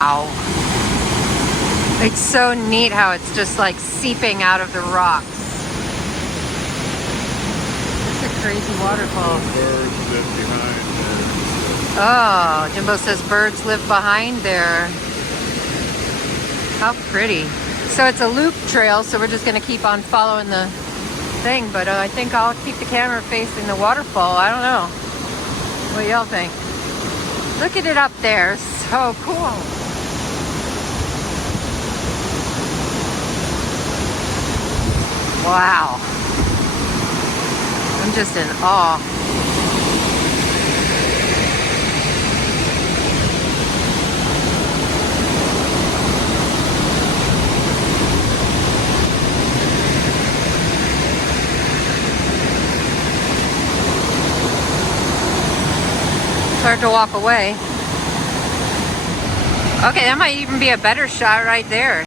Wow. It's so neat how it's just like seeping out of the rocks. It's a crazy waterfall. Birds live behind there. Oh, Jimbo says birds live behind there. How pretty. So it's a loop trail, so we're just going to keep on following the thing, but I think I'll keep the camera facing the waterfall. I don't know. What y'all think? Look at it up there. So cool. Wow. I'm just in awe. It's hard to walk away. Okay, that might even be a better shot right there.